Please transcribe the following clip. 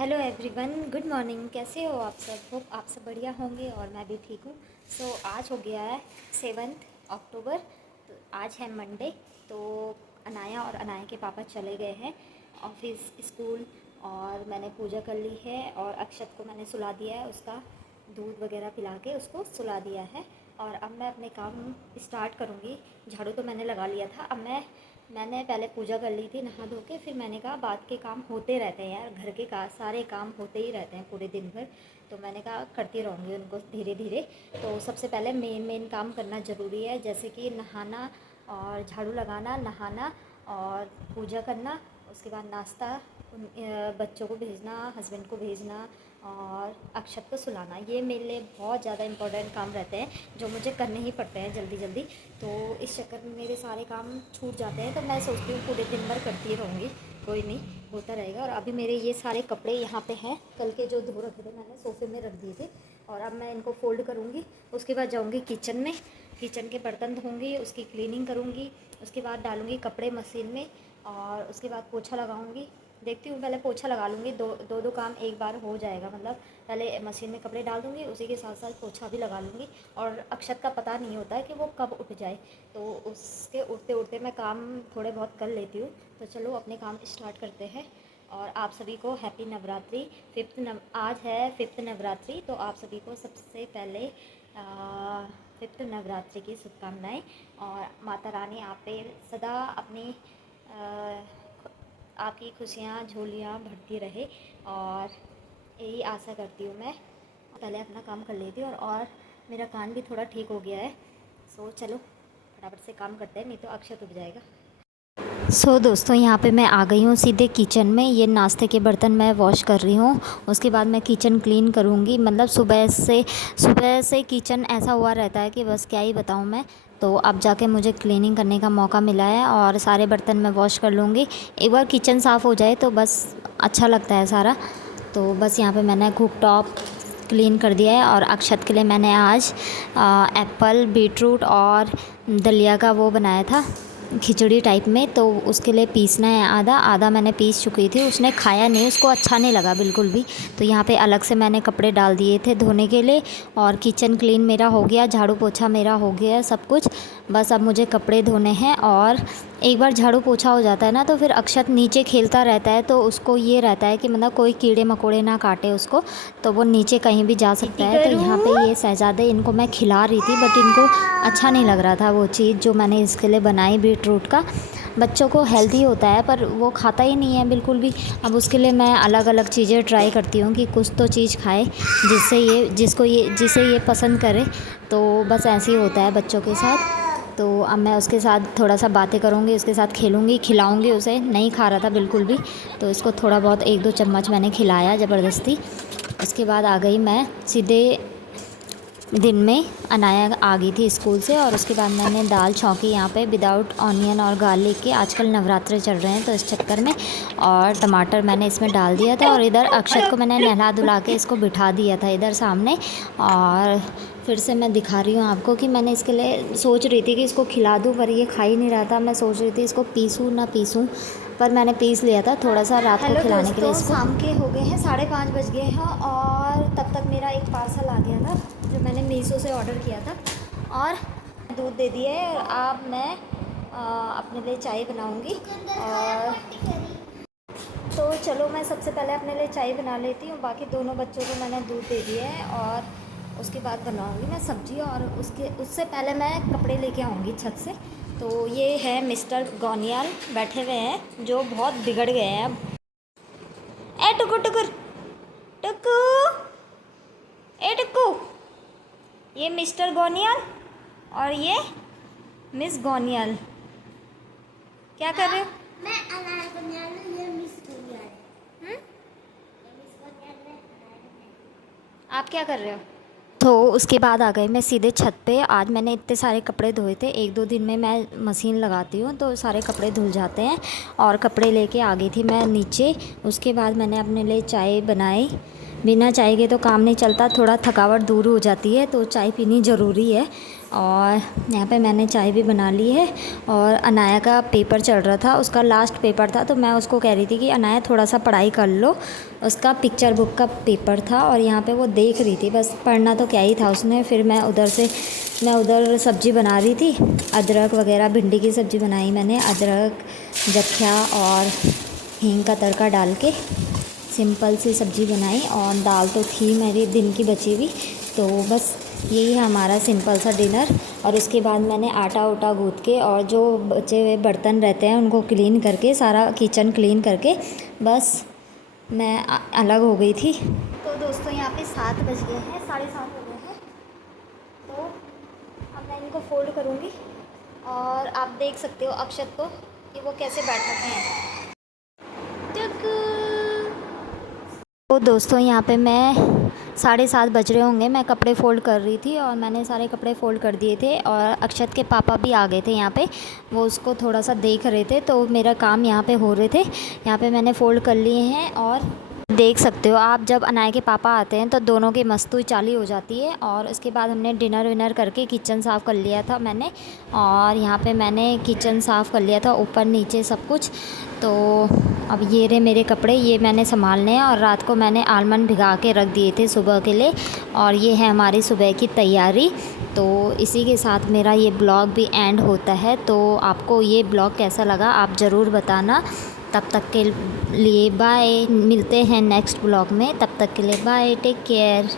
Hello everyone, good morning. कैसे हो आप सब? होप आप सब बढ़िया होंगे और मैं भी ठीक हूँ। आज हो गया है 7 अक्टूबर। तो आज है मंडे। तो अनाया और अनाया के पापा चले गए हैं ऑफिस, स्कूल, और मैंने पूजा कर ली है और अक्षत को मैंने सुला दिया है। उसका दूध वगैरह पिला के उसको सुला दिया है और अब मैं अपने काम स्टार्ट करूँगी। झाड़ू तो मैंने लगा लिया था। अब मैंने पहले पूजा कर ली थी नहा धो के। फिर मैंने कहा बाद के काम होते रहते हैं यार, घर के सारे काम होते ही रहते हैं पूरे दिन भर। तो मैंने कहा करती रहूँगी उनको धीरे धीरे। तो सबसे पहले मेन काम करना ज़रूरी है, जैसे कि नहाना और झाड़ू लगाना, नहाना और पूजा करना। उसके बाद नाश्ता, बच्चों को भेजना, हस्बैंड को भेजना और अक्षत को सुलाना। ये मेरे लिए बहुत ज़्यादा इम्पोर्टेंट काम रहते हैं जो मुझे करने ही पड़ते हैं जल्दी जल्दी। तो इस चक्कर में मेरे सारे काम छूट जाते हैं। तो मैं सोचती हूँ पूरे दिन भर करती रहूँगी, कोई नहीं, होता रहेगा। और अभी मेरे ये सारे कपड़े यहाँ पे हैं, कल के जो धो रखे थे मैंने, सोफे में रख दिए थे। और अब मैं इनको फ़ोल्ड करूँगी। उसके बाद जाऊँगी किचन में, किचन के बर्तन धोऊँगी, उसकी क्लीनिंग करूँगी। उसके बाद डालूँगी कपड़े मशीन में और उसके बाद पोछा लगाऊँगी। देखती हूँ, पहले पोछा लगा लूँगी। दो काम एक बार हो जाएगा। मतलब पहले मशीन में कपड़े डाल दूँगी, उसी के साथ साथ पोछा भी लगा लूँगी। और अक्षत का पता नहीं होता है कि वो कब उठ जाए, तो उसके उठते उठते मैं काम थोड़े बहुत कर लेती हूँ। तो चलो अपने काम स्टार्ट करते हैं। और आप सभी को हैप्पी नवरात्रि। आज है 5th नवरात्रि। तो आप सभी को सबसे पहले 5th नवरात्रि की शुभकामनाएँ। और माता रानी आप पे सदा अपनी आपकी खुशियाँ झोलियाँ भरती रहे, और यही आशा करती हूँ मैं। पहले अपना काम कर लेती हूँ और मेरा कान भी थोड़ा ठीक हो गया है। चलो फटाफट से काम करते हैं, नहीं तो अक्षत उठ जाएगा। दोस्तों, यहाँ पे मैं आ गई हूँ सीधे किचन में। ये नाश्ते के बर्तन मैं वॉश कर रही हूँ। उसके बाद मैं किचन क्लीन करूँगी। मतलब सुबह से किचन ऐसा हुआ रहता है कि बस क्या ही बताऊँ मैं। तो अब जाके मुझे क्लीनिंग करने का मौका मिला है और सारे बर्तन मैं वॉश कर लूँगी। एक बार किचन साफ़ हो जाए तो बस अच्छा लगता है सारा। तो बस यहाँ पे मैंने कुक टॉप क्लीन कर दिया है। और अक्षत के लिए मैंने आज एप्पल, बीटरूट और दलिया का वो बनाया था, खिचड़ी टाइप में। तो उसके लिए पीसना है, आधा आधा मैंने पीस चुकी थी। उसने खाया नहीं, उसको अच्छा नहीं लगा बिल्कुल भी। तो यहाँ पे अलग से मैंने कपड़े डाल दिए थे धोने के लिए। और किचन क्लीन मेरा हो गया, झाड़ू पोछा मेरा हो गया, सब कुछ। बस अब मुझे कपड़े धोने हैं। और एक बार झाड़ू पोछा हो जाता है ना, तो फिर अक्षत नीचे खेलता रहता है। तो उसको ये रहता है कि मतलब कोई कीड़े मकोड़े ना काटे उसको, तो वो नीचे कहीं भी जा सकता है। तो यहाँ पे ये शहज़ादे, इनको मैं खिला रही थी बट इनको अच्छा नहीं लग रहा था वो चीज़ जो मैंने इसके लिए बनाई, बीटरूट का। बच्चों को हेल्दी होता है पर वो खाता ही नहीं है बिल्कुल भी। अब उसके लिए मैं अलग अलग चीज़ें ट्राई करती हूँ कि कुछ तो चीज़ खाए जिसे ये पसंद करे। तो बस ऐसे ही होता है बच्चों के साथ। तो अब मैं उसके साथ थोड़ा सा बातें करूँगी, उसके साथ खेलूँगी, खिलाऊँगी उसे। नहीं खा रहा था बिल्कुल भी, तो इसको थोड़ा बहुत 1-2 चम्मच मैंने खिलाया ज़बरदस्ती। उसके बाद आ गई मैं सीधे दिन में। अनाया आ गई थी स्कूल से और उसके बाद मैंने दाल छौंकी यहाँ पे विदाउट ऑनियन और गार्लिक के। आजकल नवरात्रे चल रहे हैं तो इस चक्कर में। और टमाटर मैंने इसमें डाल दिया था। और इधर अक्षत को मैंने नहला धुला के इसको बिठा दिया था इधर सामने। और फिर से मैं दिखा रही हूँ आपको कि मैंने इसके लिए सोच रही थी कि इसको खिला दूँ, पर ये खा ही नहीं रहा था। मैं सोच रही थी इसको पीसूँ ना पीसूँ, पर मैंने पीस लिया था थोड़ा सा रात को खिलाने के लिए इसको। शाम के हो गए हैं 5:30 बज गए हैं और तब तक मेरा एक पार्सल आ गया था जो मैंने मीशो से ऑर्डर किया था। और दूध दे दिए। अब मैं अपने लिए चाय बनाऊंगी। और तो चलो मैं सबसे पहले अपने लिए चाय बना लेती हूँ। बाकी दोनों बच्चों को मैंने दूध दे दिया है और उसके बाद बनाऊंगी मैं सब्ज़ी। और उससे पहले मैं कपड़े लेके आऊँगी छत से। तो ये है मिस्टर गोनियाल बैठे हुए हैं जो बहुत बिगड़ गए हैं अब। ए टुकु टुकुर टुकु, ए टुकु, ये मिस्टर गोनियाल और ये मिस गोनियाल। क्या कर रहे हो? मैं अनाया गोनियाल हूं, ये मिस गोनियाल है। ये मिस गोनियाल है, अनाया गोनियाल। आप क्या कर रहे हो? तो उसके बाद आ गए मैं सीधे छत पे। आज मैंने इतने सारे कपड़े धोए थे। 1-2 दिन में मैं मशीन लगाती हूँ तो सारे कपड़े धुल जाते हैं। और कपड़े लेके आ गई थी मैं नीचे। उसके बाद मैंने अपने लिए चाय बनाई। बिना चाय के तो काम नहीं चलता, थोड़ा थकावट दूर हो जाती है, तो चाय पीनी ज़रूरी है। और यहाँ पे मैंने चाय भी बना ली है। और अनाया का पेपर चल रहा था, उसका लास्ट पेपर था, तो मैं उसको कह रही थी कि अनाया थोड़ा सा पढ़ाई कर लो। उसका पिक्चर बुक का पेपर था और यहाँ पे वो देख रही थी, बस पढ़ना तो क्या ही था उसने। फिर मैं उधर सब्ज़ी बना रही थी, अदरक वगैरह, भिंडी की सब्ज़ी बनाई मैंने, अदरक, जख्या और हींग का तड़का डाल के सिंपल सी सब्ज़ी बनाई। और दाल तो थी मेरी दिन की बची हुई, तो बस यही है हमारा सिंपल सा डिनर। और उसके बाद मैंने आटा उटा गूँथ के और जो बचे हुए बर्तन रहते हैं उनको क्लीन करके, सारा किचन क्लीन करके बस मैं अलग हो गई थी। तो दोस्तों यहाँ पे 7 बज गए हैं, 7:30 हो गए हैं। तो अब मैं इनको फोल्ड करूँगी और आप देख सकते हो अक्षत को कि वो कैसे बैठे हैं। तो दोस्तों यहाँ पे मैं 7:30 बज रहे होंगे, मैं कपड़े फ़ोल्ड कर रही थी और मैंने सारे कपड़े फ़ोल्ड कर दिए थे। और अक्षत के पापा भी आ गए थे यहाँ पे, वो उसको थोड़ा सा देख रहे थे, तो मेरा काम यहाँ पे हो रहे थे। यहाँ पे मैंने फ़ोल्ड कर लिए हैं और देख सकते हो आप, जब अनाया के पापा आते हैं तो दोनों की मस्तूई चाली हो जाती है। और उसके बाद हमने डिनर विनर करके किचन साफ़ कर लिया था मैंने। और यहाँ पे मैंने किचन साफ़ कर लिया था, ऊपर नीचे सब कुछ। तो अब ये रहे मेरे कपड़े, ये मैंने संभालने हैं। और रात को मैंने आलमंड भिगा के रख दिए थे सुबह के लिए। और ये है हमारी सुबह की तैयारी। तो इसी के साथ मेरा ये ब्लॉग भी एंड होता है। तो आपको ये ब्लॉग कैसा लगा आप ज़रूर बताना। तब तक के लिए बाय, मिलते हैं नेक्स्ट ब्लॉग में। तब तक के लिए बाय, टेक केयर।